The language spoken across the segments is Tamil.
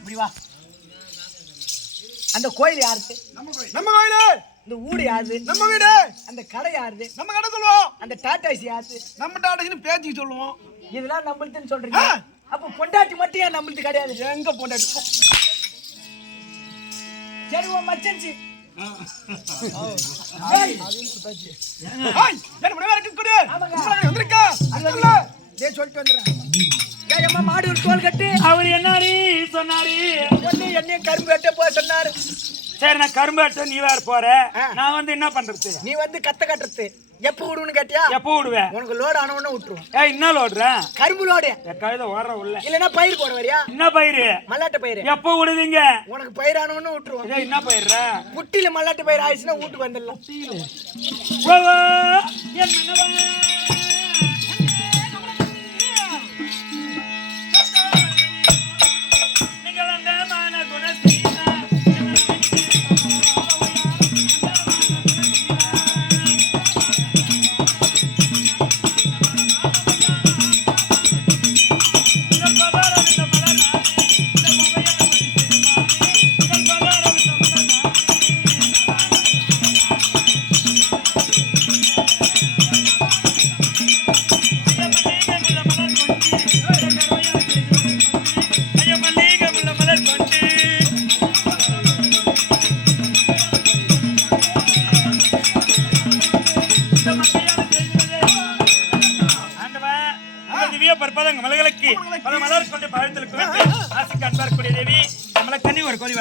இப்படி வா. அந்த கோயில் யாருக்கு? நம்ம கோயிலு. இந்த ஊடு யாரு? நம்ம வீடு. அந்த கடை யாரு? நம்ம கடை சொல்லுவோம். அந்த டாடாசி யாரு? நம்ம டாடாசின்னு பேச்சு சொல்லுவோம். இதெல்லாம் நம்மளுதுன்னு சொல்றீங்க. அப்ப பொண்டாட்டி மட்டும் ஏன் நம்மளுது கிடையாது? எங்க பொண்டாட்டி? சரி உன் மச்சன்சி. சொல்லிட்டு வந்துடுறேன். மாடு ஒரு தோல் கட்டு. அவர் என்னாரு சொன்னாரு? என்னைய கரும்பு வெட்ட போக சொன்னாரு. சரி நான் கரும்பு வெட்ட நீ வேற போற. நான் வந்து என்ன பண்றது? நீ வந்து கத்த கட்டுறது எப்ப விடுன்னு கேட்டியா? எப்ப விடுவேன்? உனக்கு லோடு ஆனவன விட்டுருவோம். என்ன லோடுறேன்? கரும்பு லோடு. கழுத ஓடுற உள்ள இல்லன்னா பயிர் போட வரியா? என்ன பயிர்? மல்லாட்ட பயிர். எப்ப விடுவீங்க? உனக்கு பயிர் ஆனவன விட்டுருவோம். என்ன பயிர்? புட்டில மல்லாட்ட பயிர் ஆயிடுச்சுன்னா வீட்டுக்கு வந்துடலாம்.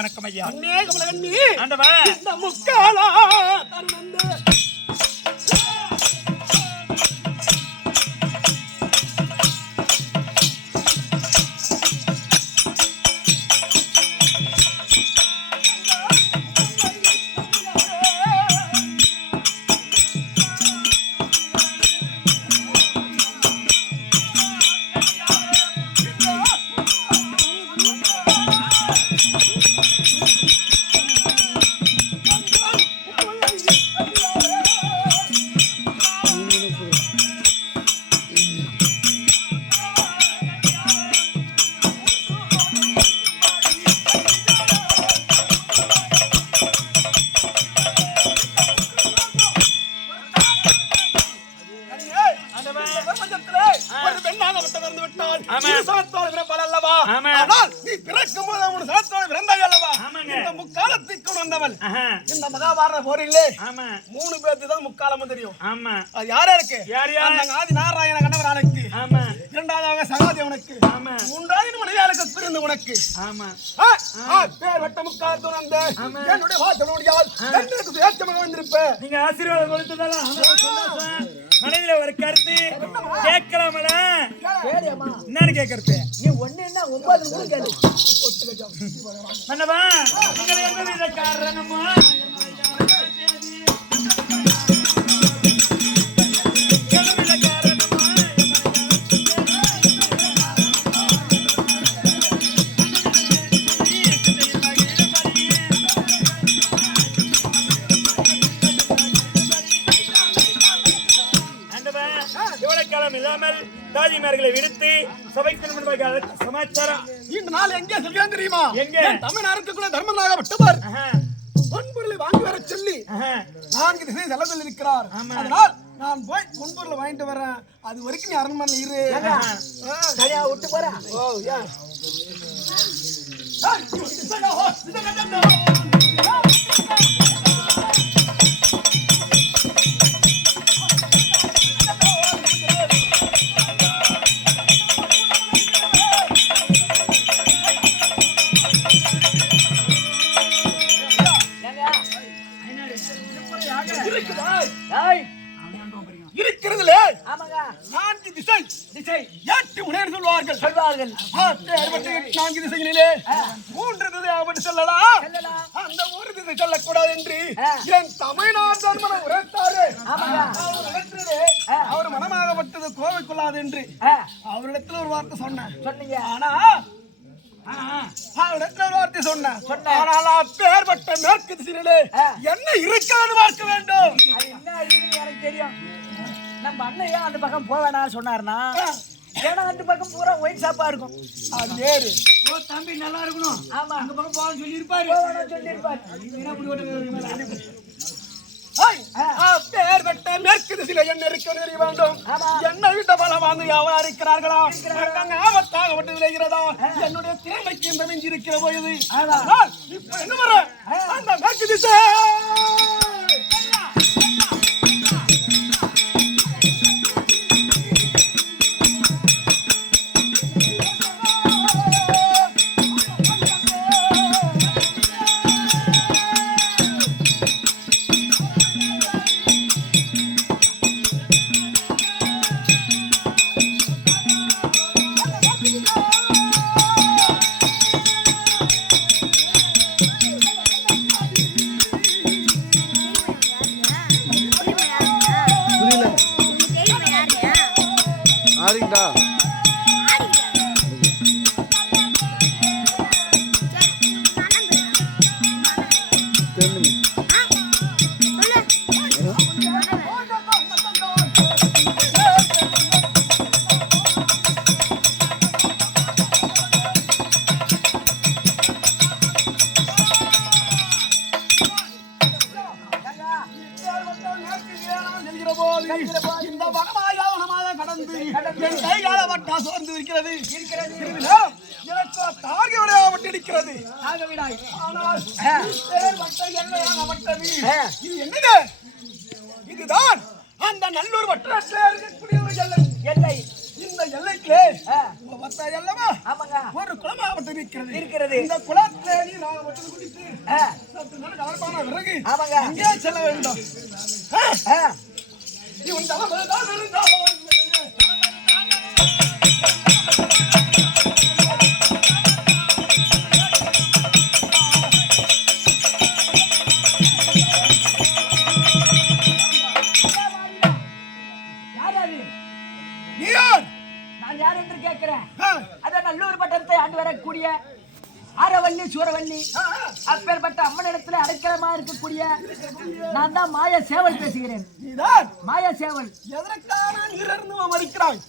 வணக்கம் ஐயா. மூணு பேருக்கு தான் முக்காலமும் தெரியும். அது யாரா இருக்கு? ஆதி நாராயண கண்ணவரானுக்கு, இரண்டாவது சகாதேவனுக்கு, மூன்றாவது மனைவியாளுக்கு பிறந்த உனக்கு பேர் வட்ட முக்கால் துறந்த என்னுடைய வாசனுடைய ஏற்றமாக வந்திருப்ப. நீங்க ஆசீர்வாதம் கொடுத்ததால மனைவில ஒரு கருத்து கேட்கலாமல என்னன்னு கேட்கறது? நீ ஒண்ணு என்ன 9 கேளு. பண்ணவா நீங்க எந்த வித காரணமா இல்லாமல் தாதிமார்களை விடுத்து சபைக்கு சமாச்சாரம் இந்த நாள் எங்கே செல்கிறேன் தெரியுமா? எங்கே? தமிழ்நாட்டுக்குள்ள தர்மனாக விட்டவர் பொன்பொருளை வாங்கி வர சொல்லி 4 திசை செல்லத்தில் இருக்கிறார். அதனால் நான் போய் பொன்பொருளை வாங்கிட்டு வரேன். அது வரைக்கும் நீ அரண்மனையில் இரு. சரியா விட்டு போறேன். ஓ யா இருக்கிறதுல 4 திசை 8 முனைன்னு சொல்வார்கள். 4 திசைகளிலே 3 திசை அப்படி சொல்லலாம். அந்த ஒரு திசை சொல்லக்கூடாது என்று என் தமிழ்நாடு தர்மனை உரைத்தாரு. அவர் மனமாகப்பட்டது கோவைக்குள்ளாது என்று அவரிடத்துல ஒரு வார்த்தை சொன்னீங்க. ஆனா அவரிடத்துல ஒரு வார்த்தை சொன்னேன். ஆனால் பேர்பட்ட மேற்கு திசையிலே என்ன இருக்கான்னு பார்க்க வேண்டும். எனக்கு தெரியும். நம்ம அண்ணன் ஏன் அந்த பக்கம் போவேனா சொன்னார்னா ஏன்னா அந்த பக்கம் பூரா ஒயிட் ஷாப்பா இருக்கும். அது வேறு. ஓ தம்பி நல்லா இருக்கணும். ஆமா, அந்த பக்கம் போக சொல்லி இருப்பாரு. சொல்லிருப்பாரு. பேர் வெட்ட மேற்கு திசையில என்ன இருக்க தெரிய வேண்டும். என்னை விட்ட பலம் வந்து யாவா இருக்கிறார்களா? ஆபத்தாக விட்டு விளைகிறதா? என்னுடைய திறமைக்கு இந்த மிஞ்சி இருக்கிற போது இப்ப என்ன வர அந்த மேற்கு திசை ஆரிங்கடா இந்த வனமாயாவனமாக கடந்து என் கைகால வட்டா சோர்ந்து இருக்கிறது. எனக்கு தாகிவிடாமட்டிருக்கிறது. ஆனால் பேர் வட்ட எல்லையாக வட்டது. இது என்னது? இதுதான் அந்த நல்லூர் வட்டத்தில் இருக்கக்கூடிய ஒரு எல்லை. இந்த எல்லைக்கு வட்ட எல்லமா ஒரு குளமாகப்பட்டு இருக்கிறது. இந்த குளத்திலே நீ நான் வட்டு குடித்து கலப்பான விறகு அங்கே செல்ல வேண்டும். இவன் தலைமைதான் இருந்தான். நான் யார் என்று கேட்கிறேன். அதான் நல்லூர் பட்டணத்தை ஆண்டு வரக்கூடிய ஆரவல்லி சூரவல்லி அப்பேற்பட்ட அம்மனிடத்துல அடைக்கலமா இருக்கக்கூடிய நான் தான் மாய சேவல் பேசுகிறேன். மாய சேவல் எதற்கான நீரிருந்து மறிக்கிறாய்?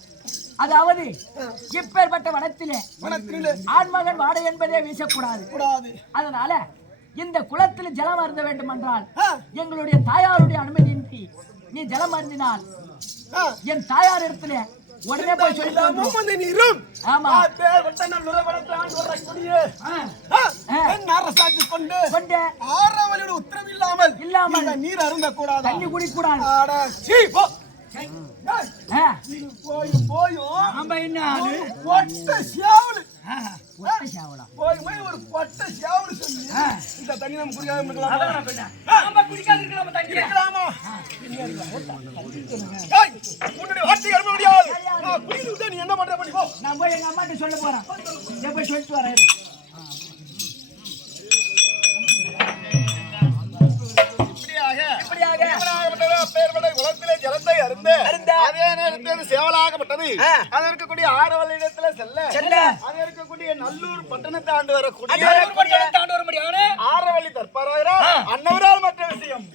அதாவது இப்பேற்பட்ட வனத்திலே ஆண்மகன் வாடை என்பதே வீசக்கூடாது. அதனால இந்த குளத்தில் ஜலம் அருந்த வேண்டும் என்றால் எங்களுடைய தாயாருடைய அனுமதியின்றி நீ ஜலம் அருந்தினால் என் தாயார் இடத்துல உடனே போய் சொல்லிட்டு நீரும் ஆமா அரசாட்சி கொண்டு கொண்டு ஆறாவலியோட உத்தரவு இல்லாமல் நீர் அருந்த கூடாது, தண்ணி குடிக்கூடாது. போயும் போயும் ஆமா என்ன ஆளு கொட்டை சேவல் ஒட்ட சேவலா போய் ஒரு கொட்டை சேவல் சொல்லி இந்த தண்ணி நம்ம குடிக்காம இருக்கலாம். நம்ம குடிக்காத இருக்கலாம் தண்ணி இருக்கலாமா? உன்னுடைய வார்த்தை அருமை முடியாது. நான் குடித்து நீ என்ன பண்ற பண்ணி போ. நான் போய் எங்க அம்மாட்ட சொல்ல போறேன். நான் போய் சொல்லிட்டு வரேன். அதே நேரத்தில் சேவலாகப்பட்டது அது இருக்கக்கூடிய ஆரவல்லிடத்துல செல்ல அது இருக்கக்கூடிய நல்லூர் பட்டணத்தை ஆண்டு வரக்கூடிய ஆரவல்லி தற்பாராயிரம் அன்னவரால் மற்ற விஷயம்